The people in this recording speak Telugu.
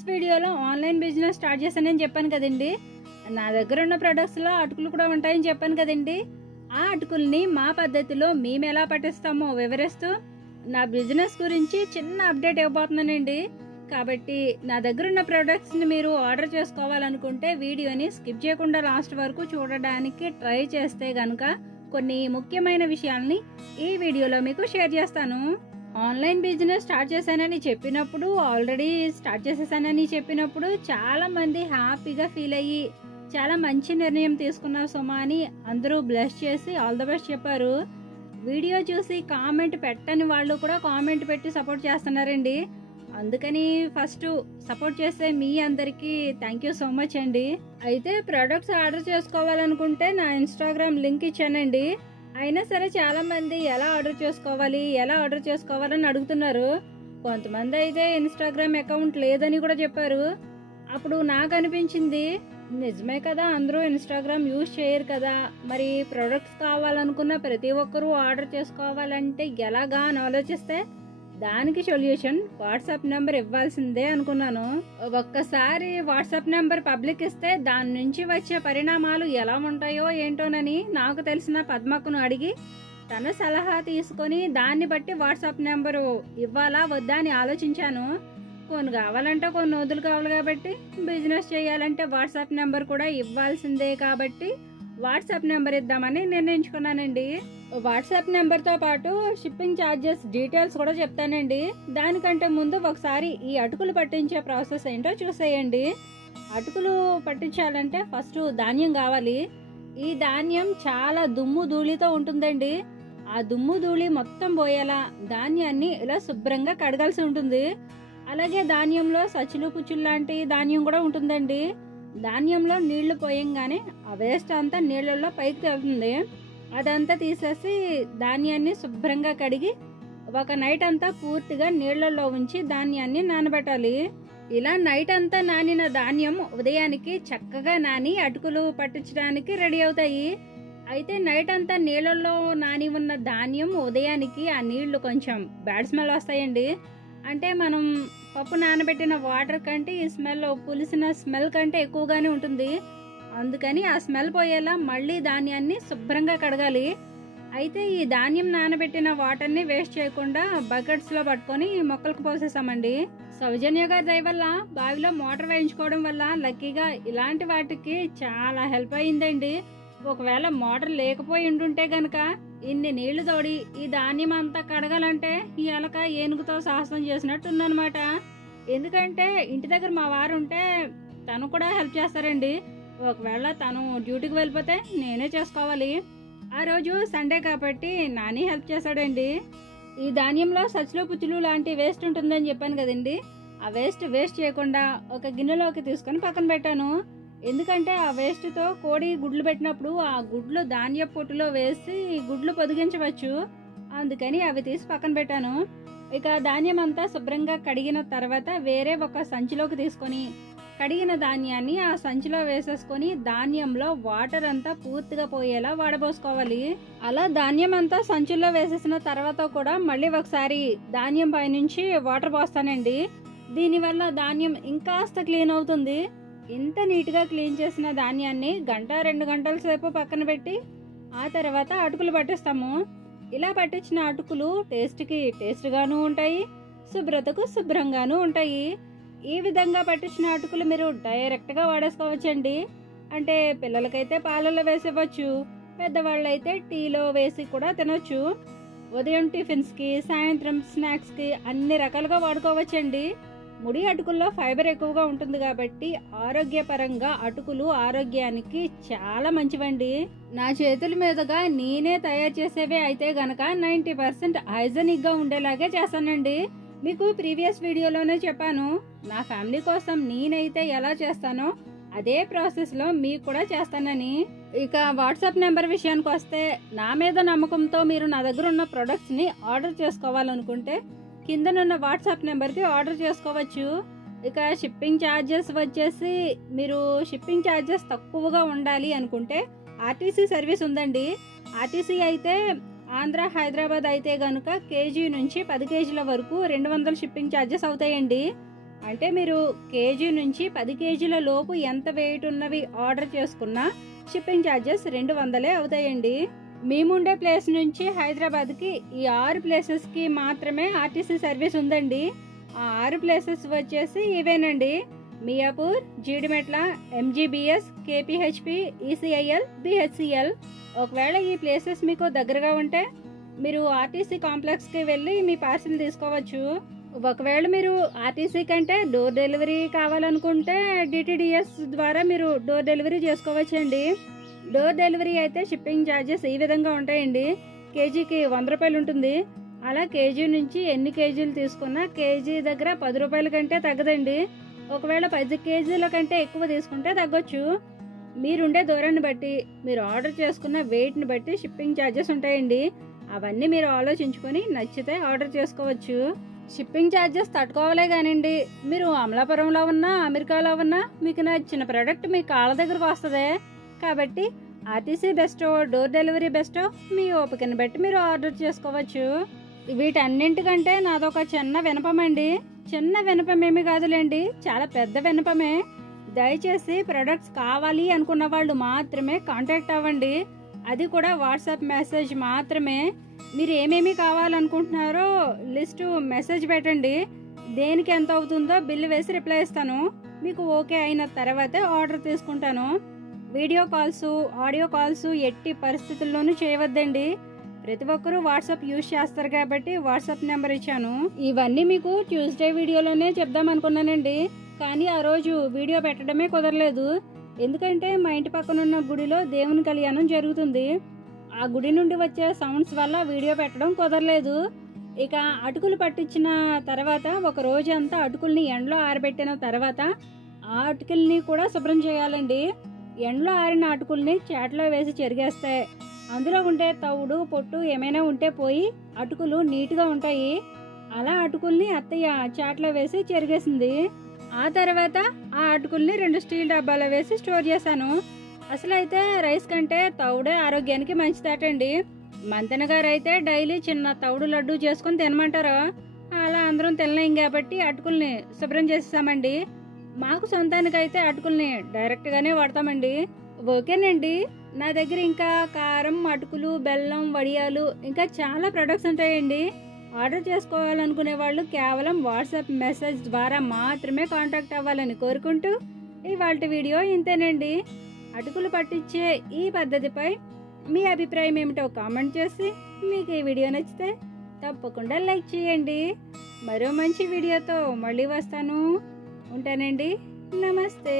ప్రీవియస్ వీడియోలో ఆన్లైన్ బిజినెస్ స్టార్ట్ చేశానని చెప్పాను కదండి. నా దగ్గర ఉన్న ప్రొడక్ట్స్లో అటుకులు కూడా ఉంటాయని చెప్పాను కదండి. ఆ అటుకుల్ని మా పద్ధతిలో మేము ఎలా పట్టిస్తామో వివరిస్తూ నా బిజినెస్ గురించి చిన్న అప్డేట్ ఇవ్వబోతున్నానండి. కాబట్టి నా దగ్గర ఉన్న ప్రొడక్ట్స్ని మీరు ఆర్డర్ చేసుకోవాలనుకుంటే వీడియోని స్కిప్ చేయకుండా లాస్ట్ వరకు చూడడానికి ట్రై చేస్తే కనుక కొన్ని ముఖ్యమైన విషయాల్ని ఈ వీడియోలో మీకు షేర్ చేస్తాను. ఆన్లైన్ బిజినెస్ స్టార్ట్ చేశానని చెప్పినప్పుడు, ఆల్రెడీ స్టార్ట్ చేసేసానని చెప్పినప్పుడు చాలా మంది హ్యాపీగా ఫీల్ అయ్యి చాలా మంచి నిర్ణయం తీసుకున్నావు సుమా అని అందరూ బ్లెస్ చేసి ఆల్ ద బెస్ట్ చెప్పారు. వీడియో చూసి కామెంట్ పెట్టని వాళ్ళు కూడా కామెంట్ పెట్టి సపోర్ట్ చేస్తున్నారండి. అందుకని ఫస్ట్ సపోర్ట్ చేసే మీ అందరికీ థ్యాంక్ యూ సో మచ్ అండి. అయితే ప్రోడక్ట్స్ ఆర్డర్ చేసుకోవాలనుకుంటే నా ఇన్స్టాగ్రామ్ లింక్ ఇచ్చానండి. అయినా సరే చాలా మంది ఎలా ఆర్డర్ చేసుకోవాలని అడుగుతున్నారు. కొంతమంది అయితే ఇన్స్టాగ్రామ్ అకౌంట్ లేదని కూడా చెప్పారు. అప్పుడు నాకు అనిపించింది, నిజమే కదా, అందరూ ఇన్స్టాగ్రామ్ యూజ్ చేయరు కదా, మరి ప్రొడక్ట్స్ కావాలనుకున్న ప్రతి ఒక్కరూ ఆర్డర్ చేసుకోవాలంటే ఎలాగా అని ఆలోచిస్తే దానికి సొల్యూషన్ వాట్సాప్ నెంబర్ ఇవ్వాల్సిందే అనుకున్నాను. ఒక్కసారి వాట్సాప్ నెంబర్ పబ్లిక్ ఇస్తే దాని నుంచి వచ్చే పరిణామాలు ఎలా ఉంటాయో ఏంటోనని నాకు తెలిసిన పద్మకును అడిగి తన సలహా తీసుకొని దాన్ని బట్టి వాట్సాప్ నెంబరు ఇవ్వాలా వద్దా అని ఆలోచించాను. కొన్ని కావాలంటే కొన్ని వదులు కావాలి కాబట్టి, బిజినెస్ చేయాలంటే వాట్సాప్ నెంబర్ కూడా ఇవ్వాల్సిందే కాబట్టి వాట్సాప్ నెంబర్ ఇద్దామని నిర్ణయించుకున్నానండి. వాట్సాప్ నెంబర్తో పాటు షిప్పింగ్ ఛార్జెస్ డీటెయిల్స్ కూడా చెప్తానండి. దానికంటే ముందు ఒకసారి ఈ అటుకులు పట్టించే ప్రాసెస్ ఏంటో చూసేయండి. అటుకులు పట్టించాలంటే ఫస్ట్ ధాన్యం కావాలి. ఈ ధాన్యం చాలా దుమ్ము ధూళితో ఉంటుందండి. ఆ దుమ్ము ధూళి మొత్తం పోయేలా ధాన్యాన్ని ఇలా శుభ్రంగా కడగాల్సి ఉంటుంది. అలాగే ధాన్యంలో సచ్చులు పుచ్చులు లాంటి ధాన్యం కూడా ఉంటుందండి. ధాన్యంలో నీళ్లు పోయంగానే ఆ వేస్ట్ అంతా నీళ్ళల్లో పైకి తేలుతుంది. అదంతా తీసేసి ధాన్యాన్ని శుభ్రంగా కడిగి ఒక నైట్ అంతా పూర్తిగా నీళ్లలో ఉంచి ధాన్యాన్ని నానబెట్టాలి. ఇలా నైట్ అంతా నానిన ధాన్యం ఉదయానికి చక్కగా నాని అటుకులు పట్టించడానికి రెడీ అవుతాయి. అయితే నైట్ అంతా నీళ్ళల్లో నాని ఉన్న ధాన్యం ఉదయానికి ఆ నీళ్లు కొంచెం బ్యాడ్ స్మెల్ వస్తాయండి. అంటే మనం పప్పు నానబెట్టిన వాటర్ కంటే ఈ స్మెల్ పులిసిన స్మెల్ కంటే ఎక్కువగానే ఉంటుంది. అందుకని ఆ స్మెల్ పోయేలా మళ్ళీ ధాన్యాన్ని శుభ్రంగా కడగాలి. అయితే ఈ ధాన్యం నానబెట్టిన వాటర్ని వేస్ట్ చేయకుండా బకెట్స్లో పట్టుకొని మొక్కలకు పోసేసామండి. సౌజన్య గారి దయ వల్ల బావిలో మోటార్ వేయించుకోవడం వల్ల లక్కీగా ఇలాంటి వాటికి చాలా హెల్ప్ అయిందండి. ఒకవేళ మోటార్ లేకపోయి ఉంటుంటే గనక ఇన్ని నీళ్లు తోడి ఈ ధాన్యం అంతా కడగాలంటే ఈ ఎలక ఏనుగుతో సాహసం చేసినట్టుందనమాట. ఎందుకంటే ఇంటి దగ్గర మా వారు ఉంటే తను కూడా హెల్ప్ చేస్తారండి. ఒకవేళ తను డ్యూటీకి వెళ్ళిపోతే నేనే చేసుకోవాలి. ఆ రోజు సండే కాబట్టి నాని హెల్ప్ చేశాడండి. ఈ ధాన్యంలో సచ్చులు పుచ్చులు లాంటి వేస్ట్ ఉంటుందని చెప్పాను కదండి. ఆ వేస్ట్ చేయకుండా ఒక గిన్నెలోకి తీసుకొని పక్కన పెట్టాను. ఎందుకంటే ఆ వేస్ట్తో కోడి గుడ్లు పెట్టినప్పుడు ఆ గుడ్లు ధాన్య పొట్టులో వేసి గుడ్లు పొదిగించవచ్చు. అందుకని అవి తీసి పక్కన పెట్టాను. ఇక ధాన్యం అంతా శుభ్రంగా కడిగిన తర్వాత వేరే ఒక సంచిలోకి తీసుకొని కడిగిన ధాన్యాన్ని ఆ సంచిలో వేసేసుకొని ధాన్యంలో వాటర్ అంతా పూర్తిగా పోయేలా వాడబోసుకోవాలి. అలా ధాన్యం అంతా సంచుల్లో వేసేసిన తర్వాత కూడా మళ్ళీ ఒకసారి ధాన్యం పైనుంచి వాటర్ పోస్తానండి. దీనివల్ల ధాన్యం ఇంకాస్త క్లీన్ అవుతుంది. ఇంత నీట్గా క్లీన్ చేసిన ధాన్యాన్ని 1-2 గంటల సేపు పక్కన పెట్టి ఆ తర్వాత అటుకులు పట్టిస్తాము. ఇలా పట్టించిన అటుకులు టేస్ట్గాను ఉంటాయి, శుభ్రతకు శుభ్రంగాను ఉంటాయి. ఈ విధంగా పట్టించిన అటుకులు మీరు డైరెక్ట్గా వాడేసుకోవచ్చండి. అంటే పిల్లలకైతే పాలల్లో వేసివ్వచ్చు, పెద్దవాళ్ళైతే టీలో వేసి కూడా తినొచ్చు. ఉదయం టిఫిన్స్కి, సాయంత్రం స్నాక్స్కి అన్ని రకాలుగా వాడుకోవచ్చండి. ముడి అటుకుల్లో ఫైబర్ ఎక్కువగా ఉంటుంది కాబట్టి ఆరోగ్యపరంగా అటుకులు ఆరోగ్యానికి చాలా మంచివండి. నా చేతుల మీదుగా నేనే తయారు చేసేవే అయితే గనక 90% హైజెనిక్ గా ఉండేలాగే చేస్తానండి. మీకు ప్రీవియస్ వీడియోలోనే చెప్పాను, నా ఫ్యామిలీ కోసం నేనైతే ఎలా చేస్తానో అదే ప్రాసెస్ లో మీకు కూడా చేస్తానని. ఇక వాట్సాప్ నెంబర్ విషయానికి వస్తే, నా మీద నమ్మకంతో మీరు నా దగ్గర ఉన్న ప్రొడక్ట్స్ ని ఆర్డర్ చేసుకోవాలనుకుంటే కిందనున్న వాట్సాప్ నెంబర్కి ఆర్డర్ చేసుకోవచ్చు. ఇక షిప్పింగ్ ఛార్జెస్ వచ్చేసి, మీరు షిప్పింగ్ ఛార్జెస్ తక్కువగా ఉండాలి అనుకుంటే ఆర్టీసీ సర్వీస్ ఉందండి. ఆర్టీసీ అయితే ఆంధ్ర హైదరాబాద్ అయితే గనుక కేజీ నుంచి 10 కేజీల వరకు 200 షిప్పింగ్ ఛార్జెస్ అవుతాయండి. అంటే మీరు కేజీ నుంచి 10 కేజీల లోపు ఎంత వెయిట్ ఉన్నవి ఆర్డర్ చేసుకున్నా షిప్పింగ్ ఛార్జెస్ 200 అవుతాయండి. మేముండే ప్లేస్ నుంచి హైదరాబాద్కి ఈ 6 ప్లేసెస్కి మాత్రమే ఆర్టీసీ సర్వీస్ ఉందండి. ఆ 6 ప్లేసెస్ వచ్చేసి ఇవేనండి: Miyapur, Jeedimetla, MGBS, కేపీహెచ్పి, ECIL, BHCL. ఒకవేళ ఈ ప్లేసెస్ మీకు దగ్గరగా ఉంటే మీరు ఆర్టీసీ కాంప్లెక్స్కి వెళ్ళి మీ పార్సిల్ తీసుకోవచ్చు. ఒకవేళ మీరు ఆర్టీసీ కంటే డోర్ డెలివరీ కావాలనుకుంటే డిటిడిఎస్ ద్వారా మీరు డోర్ డెలివరీ చేసుకోవచ్చండి. డోర్ డెలివరీ అయితే షిప్పింగ్ ఛార్జెస్ ఈ విధంగా ఉంటాయండి: కేజీకి 100 రూపాయలు ఉంటుంది. అలా కేజీ నుంచి ఎన్ని కేజీలు తీసుకున్నా కేజీ దగ్గర 10 రూపాయల కంటే తగ్గదండి. ఒకవేళ 10 కేజీల కంటే ఎక్కువ తీసుకుంటే తగ్గొచ్చు. మీరుండే దూరాన్ని బట్టి, మీరు ఆర్డర్ చేసుకున్న వెయిట్ని బట్టి షిప్పింగ్ ఛార్జెస్ ఉంటాయండి. అవన్నీ మీరు ఆలోచించుకొని నచ్చితే ఆర్డర్ చేసుకోవచ్చు. షిప్పింగ్ ఛార్జెస్ తట్టుకోవాలే కానివ్వండి, మీరు అమలాపురంలో ఉన్నా, అమెరికాలో ఉన్నా మీకు నచ్చిన ప్రోడక్ట్ మీ కాళ్ళ దగ్గరకు వస్తుంది. కాబట్టి ఆర్టీసీ బెస్టో, డోర్ డెలివరీ బెస్టో మీ ఓపికని బట్టి మీరు ఆర్డర్ చేసుకోవచ్చు. వీటన్నింటికంటే నాదొక చిన్న వినపం అండి. చిన్న వినపం ఏమీ కాదులేండి, చాలా పెద్ద వినపమే. దయచేసి ప్రొడక్ట్స్ కావాలి అనుకున్న వాళ్ళు మాత్రమే కాంటాక్ట్ అవ్వండి. అది కూడా వాట్సాప్ మెసేజ్ మాత్రమే. మీరు ఏమేమి కావాలనుకుంటున్నారో లిస్టు మెసేజ్ పెట్టండి. దేనికి ఎంత అవుతుందో బిల్లు వేసి రిప్లై ఇస్తాను. మీకు ఓకే అయిన తర్వాతే ఆర్డర్ తీసుకుంటాను. వీడియో కాల్స్, ఆడియో కాల్స్ ఎట్టి పరిస్థితుల్లోనూ చేయవద్దండి. ప్రతి ఒక్కరూ వాట్సాప్ యూజ్ చేస్తారు కాబట్టి వాట్సాప్ నెంబర్ ఇచ్చాను. ఇవన్నీ మీకు ట్యూస్డే వీడియోలోనే చెప్దాం అనుకున్నానండి, కానీ ఆ రోజు వీడియో పెట్టడమే కుదరలేదు. ఎందుకంటే మా ఇంటి పక్కనున్న గుడిలో దేవుని కళ్యాణం జరుగుతుంది. ఆ గుడి నుండి వచ్చే సౌండ్స్ వల్ల వీడియో పెట్టడం కుదరలేదు. ఇక అటుకులు పట్టించిన తర్వాత ఒక రోజు అంతా అటుకుల్ని ఎండలో ఆరబెట్టిన తర్వాత ఆ అటుకుల్ని కూడా శుభ్రం చేయాలండి. ఎండలో ఆరిన అటుకుల్ని చేటలో వేసి చెరిగేస్తే అందులో ఉండే తవుడు, పొట్టు ఏమైనా ఉంటే పోయి అటుకులు నీట్గా ఉంటాయి. అలా అటుకుల్ని అత్తయ్య చాట్లో వేసి చెరిగేసింది. ఆ తర్వాత ఆ అటుకుల్ని 2 స్టీల్ డబ్బాలో వేసి స్టోర్ చేశాను. అసలు అయితే రైస్ కంటే తవుడే ఆరోగ్యానికి మంచిదటండి. మంతెన గారు అయితే డైలీ చిన్న తవుడు లడ్డు చేసుకుని తినమంటారు. అలా అందరం తినలేం కాబట్టి అటుకుల్ని శుభ్రం చేసేసామండి. మాకు సొంతానికైతే అటుకుల్ని డైరెక్ట్గానే వాడతామండి. ఓకేనండి, నా దగ్గర ఇంకా కారం, అటుకులు, బెల్లం, వడియాలు ఇంకా చాలా ప్రొడక్ట్స్ ఉంటాయండి. ఆర్డర్ చేసుకోవాలనుకునే వాళ్ళు కేవలం వాట్సాప్ మెసేజ్ ద్వారా మాత్రమే కాంటాక్ట్ అవ్వాలని కోరుకుంటూ ఇవాల్టి వీడియో ఇంతేనండి. అటుకులు పట్టించే ఈ పద్ధతిపై మీ అభిప్రాయం ఏమిటో కామెంట్ చేసి, మీకు ఈ వీడియో నచ్చితే తప్పకుండా లైక్ చేయండి. మరో మంచి వీడియోతో మళ్ళీ వస్తాను. ఉంటానండి. నమస్తే.